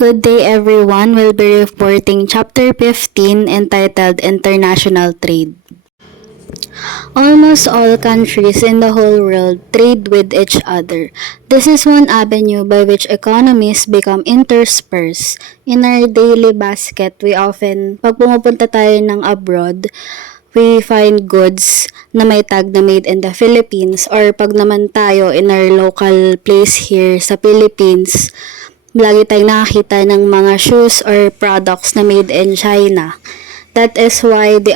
Good day everyone. We'll be reporting Chapter 15 entitled International Trade. Almost all countries in the whole world trade with each other. This is one avenue by which economies become interspersed. In our daily basket, pag pumupunta tayo ng abroad, we find goods na may tag na made in the Philippines, or pag naman tayo in our local place here sa Philippines, lagi tayong nakakita ng mga shoes or products na made in China. That is why the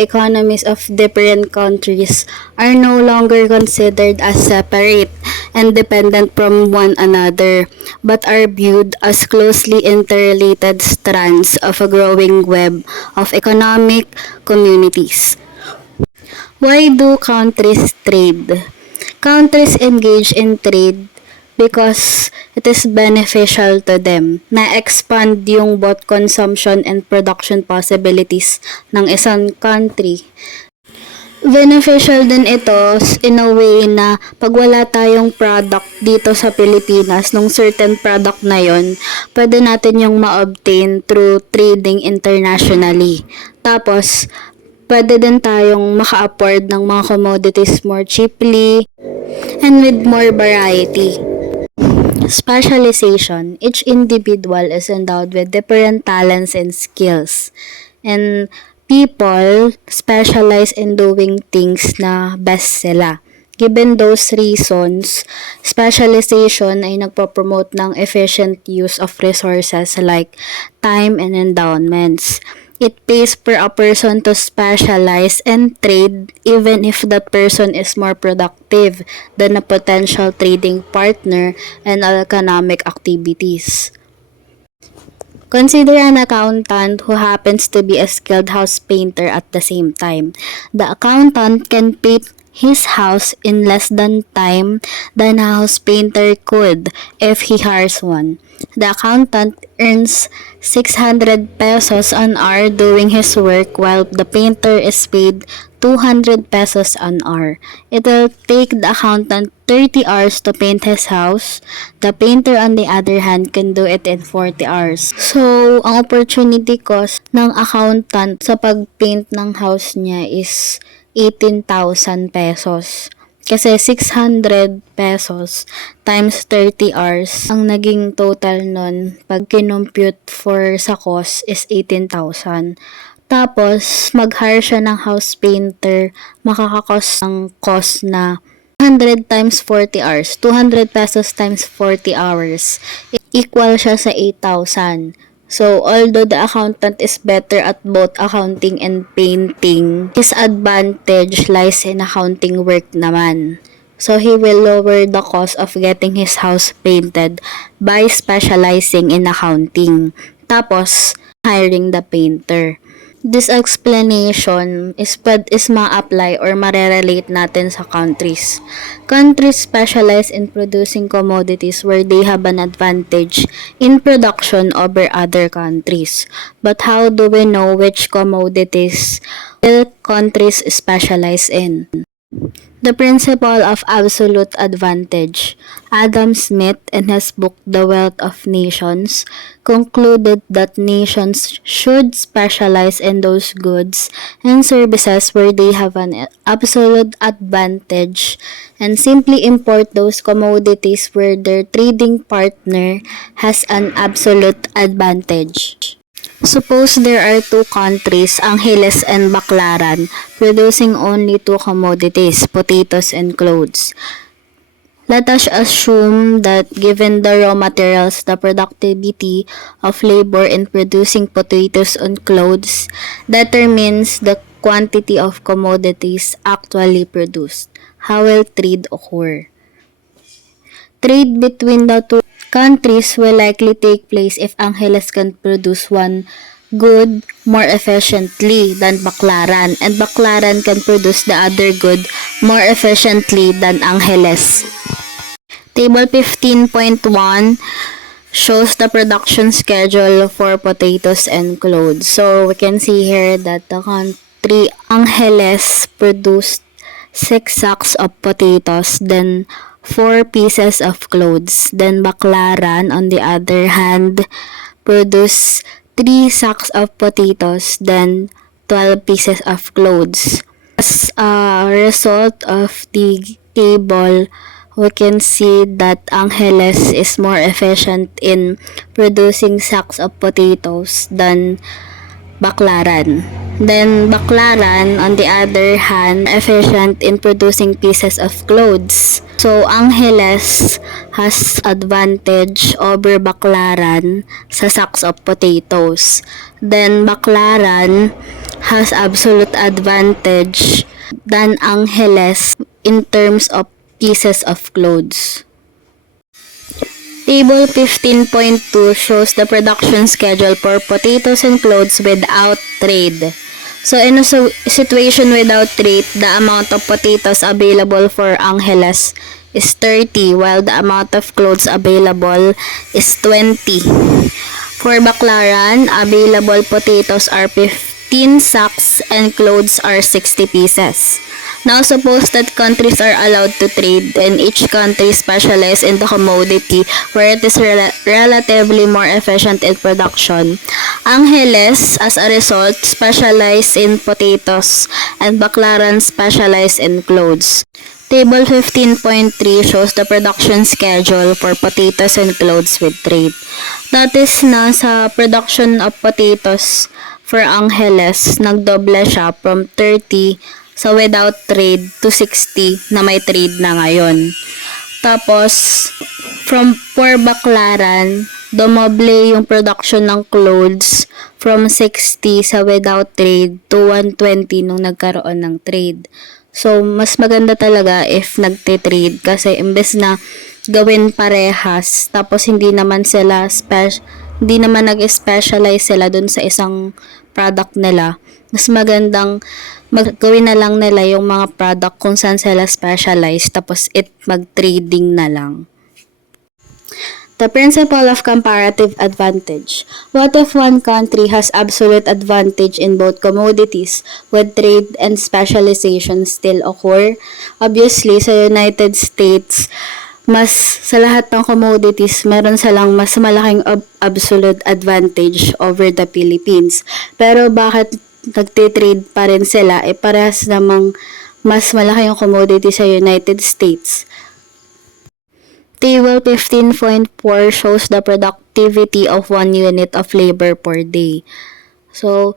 economies of different countries are no longer considered as separate and dependent from one another, but are viewed as closely interrelated strands of a growing web of economic communities. Why do countries trade? Countries engage in trade because it is beneficial to them. Na-expand yung both consumption and production possibilities ng isang country. Beneficial din ito in a way na pag wala tayong product dito sa Pilipinas, nung certain product na yon, pwede natin yung ma-obtain through trading internationally. Tapos, pwede din tayong maka-afford ng mga commodities more cheaply and with more variety. Specialization. Each individual is endowed with different talents and skills. And people specialize in doing things na best sila. Given those reasons, specialization ay nagpo-promote ng efficient use of resources like time and endowments. It pays for a person to specialize and trade even if that person is more productive than a potential trading partner in economic activities. Consider an accountant who happens to be a skilled house painter at the same time. The accountant can paint his house in less than time than a house painter could if he hires one. The accountant earns 600 pesos an hour doing his work, while the painter is paid 200 pesos an hour. It will take the accountant 30 hours to paint his house. The painter, on the other hand, can do it in 40 hours. So, ang opportunity cost ng accountant sa pag-paint ng house niya is 18,000 pesos. Kasi 600 pesos times 30 hours, ang naging total nun, pag kinompute for sa cost, is 18,000. Tapos, mag-hire siya ng house painter, makakakost ng cost na 100 times 40 hours. 200 pesos times 40 hours. Equal siya sa 8,000. So, although the accountant is better at both accounting and painting, his advantage lies in accounting work naman. So, he will lower the cost of getting his house painted by specializing in accounting. Tapos, hiring the painter. This explanation is ma-apply or ma-relate natin sa countries. Countries specialize in producing commodities where they have an advantage in production over other countries. But how do we know which commodities will countries specialize in? The principle of absolute advantage. Adam Smith, in his book The Wealth of Nations, concluded that nations should specialize in those goods and services where they have an absolute advantage and simply import those commodities where their trading partner has an absolute advantage. Suppose there are two countries, Angeles and Baclaran, producing only two commodities, potatoes and clothes. Let us assume that given the raw materials, the productivity of labor in producing potatoes and clothes determines the quantity of commodities actually produced. How will trade occur? Trade between the two countries will likely take place if Angeles can produce one good more efficiently than Baclaran, and Baclaran can produce the other good more efficiently than Angeles. Table 15.1 shows the production schedule for potatoes and clothes. So we can see here that the country Angeles produced 6 sacks of potatoes, then 4 pieces of clothes. Then Baclaran, on the other hand, produce 3 sacks of potatoes, then 12 pieces of clothes. As a result of the table, we can see that Angeles is more efficient in producing sacks of potatoes than Baclaran. Then Baclaran, on the other hand, efficient in producing pieces of clothes. So Angeles has advantage over Baclaran sa sacks of potatoes. Then Baclaran has absolute advantage than Angeles in terms of pieces of clothes. Table 15.2 shows the production schedule for potatoes and clothes without trade. So in a situation without trade, the amount of potatoes available for Angeles is 30 while the amount of clothes available is 20. For Baclaran, available potatoes are 15 sacks and clothes are 60 pieces. Now, suppose that countries are allowed to trade and each country specializes in the commodity where it is relatively more efficient in production. Angeles, as a result, specializes in potatoes and Baclaran specializes in clothes. Table 15.3 shows the production schedule for potatoes and clothes with trade. That is na sa production of potatoes for Angeles, nagdoble siya from 30 sa without trade to 60 na may trade na ngayon. Tapos, for Baclaran, dumoble yung production ng clothes from 60 sa without trade to 120 nung nagkaroon ng trade. So, mas maganda talaga if nagte-trade kasi imbes na gawin parehas tapos hindi naman nag-specialize sila dun sa isang product nila. Mas magandang gawin na lang nila yung mga product kung saan sila specialized tapos mag-trading na lang. The principle of comparative advantage. What if one country has absolute advantage in both commodities, with trade and specialization still occur? Obviously, sa United States, sa lahat ng commodities, meron silang mas malaking absolute advantage over the Philippines. Pero bakit nagtitrade pa rin sila? Parehas namang mas malaki yung commodity sa United States. Table 15.4 shows the productivity of 1 unit of labor per day. So,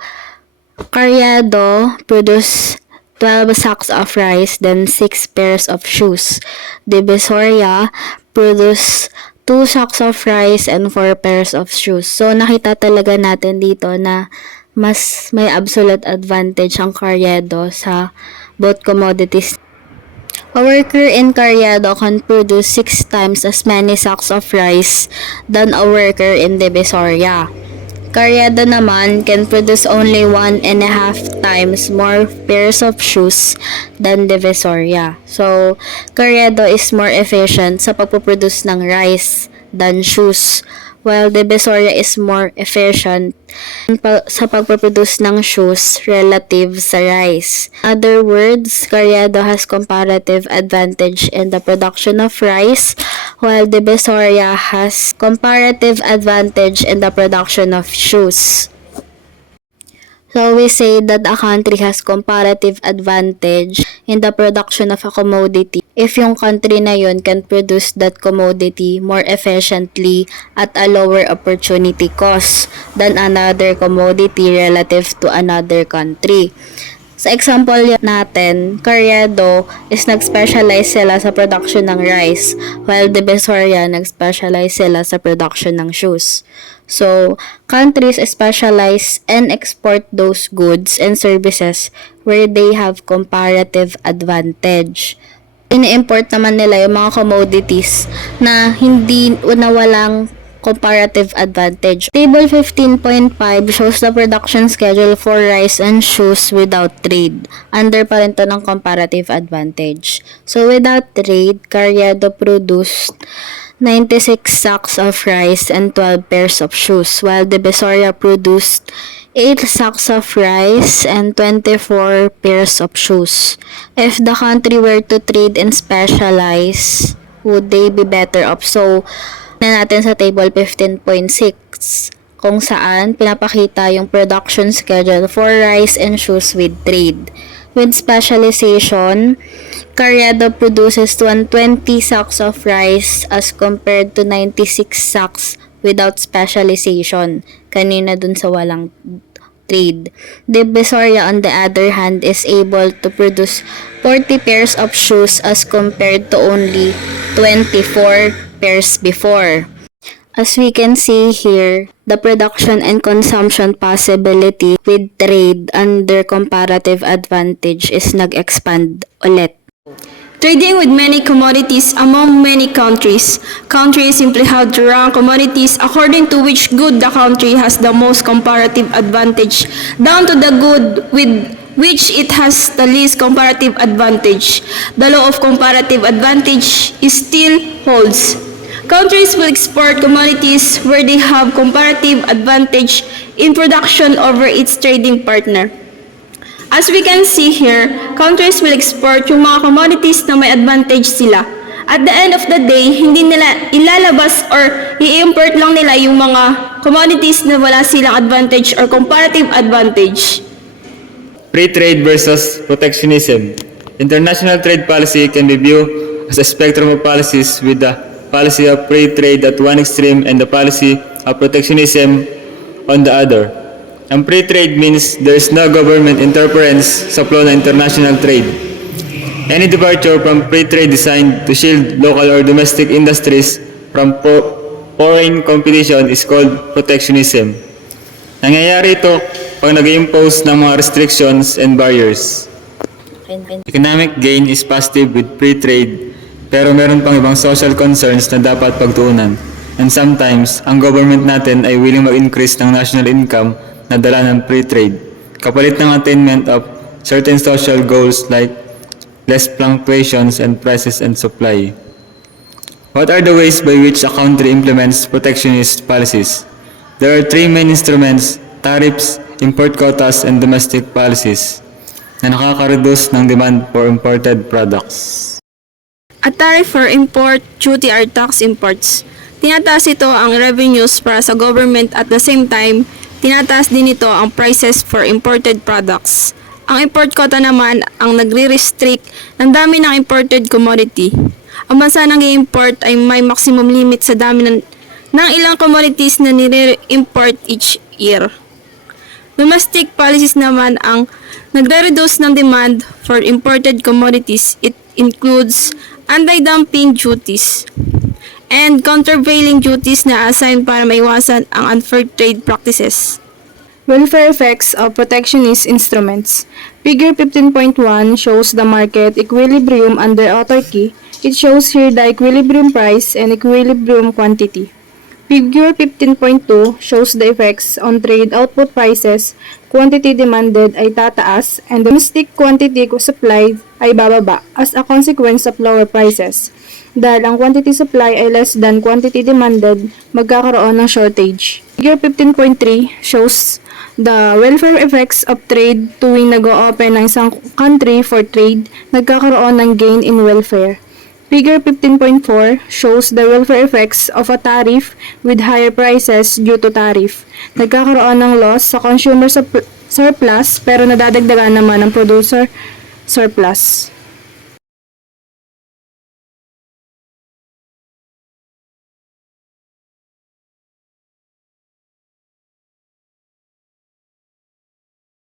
Cariado produce 12 sacks of rice, then 6 pairs of shoes. Divisoria produce 2 sacks of rice and 4 pairs of shoes. So, nakita talaga natin dito na mas may absolute advantage ang Cariado sa both commodities. A worker in Cariado can produce 6 times as many sacks of rice than a worker in Divisoria. Cariado naman can produce only 1.5 times more pairs of shoes than Divisoria. So, Cariado is more efficient sa pagpuproduce ng rice than shoes, while Divisoria is more efficient sa pagproduce ng shoes relative sa rice. In other words, Cariado has comparative advantage in the production of rice, while Divisoria has comparative advantage in the production of shoes. So we say that a country has comparative advantage in the production of a commodity if yung country na yun can produce that commodity more efficiently at a lower opportunity cost than another commodity relative to another country. Sa example natin, Cariado is nag-specialize sila sa production ng rice, while Divisoria nag-specialize sila sa production ng shoes. So, countries specialize and export those goods and services where they have comparative advantage. Ini-import naman nila yung mga commodities na walang comparative advantage. Table 15.5 shows the production schedule for rice and shoes without trade. Under pa rin to ng comparative advantage. So, without trade, Cariado produced 96 sacks of rice and 12 pairs of shoes, while Divisoria produced 8 sacks of rice and 24 pairs of shoes. If the country were to trade and specialize, would they be better off? So, na natin sa table 15.6 kung saan pinapakita yung production schedule for rice and shoes with trade. With specialization, Carriedo produces 120 sacks of rice as compared to 96 sacks without specialization. Kanina dun sa walang trade. Divisoria on the other hand is able to produce 40 pairs of shoes as compared to only 24 pairs before. As we can see here, the production and consumption possibility with trade under comparative advantage is nag-expand ulit. Trading with many commodities among many countries. Countries simply have to rank commodities according to which good the country has the most comparative advantage, down to the good with which it has the least comparative advantage. The law of comparative advantage is still holds. Countries will export commodities where they have comparative advantage in production over its trading partner. As we can see here, countries will export yung mga commodities na may advantage sila. At the end of the day, hindi nila ilalabas or i-import lang nila yung mga commodities na wala silang advantage or comparative advantage. Free trade versus protectionism. International trade policy can be viewed as a spectrum of policies, with the policy of free trade at one extreme and the policy of protectionism on the other. Ang free trade means there is no government interference sa flow ng international trade. Any departure from free trade designed to shield local or domestic industries from foreign competition is called protectionism. Nangyayari ito pag nag-impose ng mga restrictions and barriers. Economic gain is positive with free trade, pero meron pang ibang social concerns na dapat pagtuunan. And sometimes, ang government natin ay willing mag-increase ng national income na dala ng free trade, kapalit ng attainment of certain social goals like less fluctuations and prices and supply. What are the ways by which a country implements protectionist policies? There are three main instruments: tariffs, import quotas, and domestic policies na nakaka-reduce ng demand for imported products. A tariff for import duty or tax imports. Tinataas ito ang revenues para sa government, at the same time, tinataas din ito ang prices for imported products. Ang import quota naman ang nagre-restrict ng dami ng imported commodity. Ang bansa nang i-import ay may maximum limit sa dami ng ilang commodities na nire-import each year. Domestic policies naman ang nagre-reduce ng demand for imported commodities. It includes anti-dumping duties and countervailing duties na assigned para maiwasan ang unfair trade practices. Welfare effects of protectionist instruments. Figure 15.1 shows the market equilibrium under autarky. It shows here the equilibrium price and equilibrium quantity. Figure 15.2 shows the effects on trade output prices. Quantity demanded ay tataas and domestic quantity supplied ay bababa as a consequence of lower prices. Dahil ang quantity supply ay less than quantity demanded, magkakaroon ng shortage. Figure 15.3 shows the welfare effects of trade tuwing nag-o-open ng isang country for trade, nagkakaroon ng gain in welfare. Figure 15.4 shows the welfare effects of a tariff with higher prices due to tariff. Nagkakaroon ng loss sa consumer surplus pero nadadagdagan naman ng producer surplus.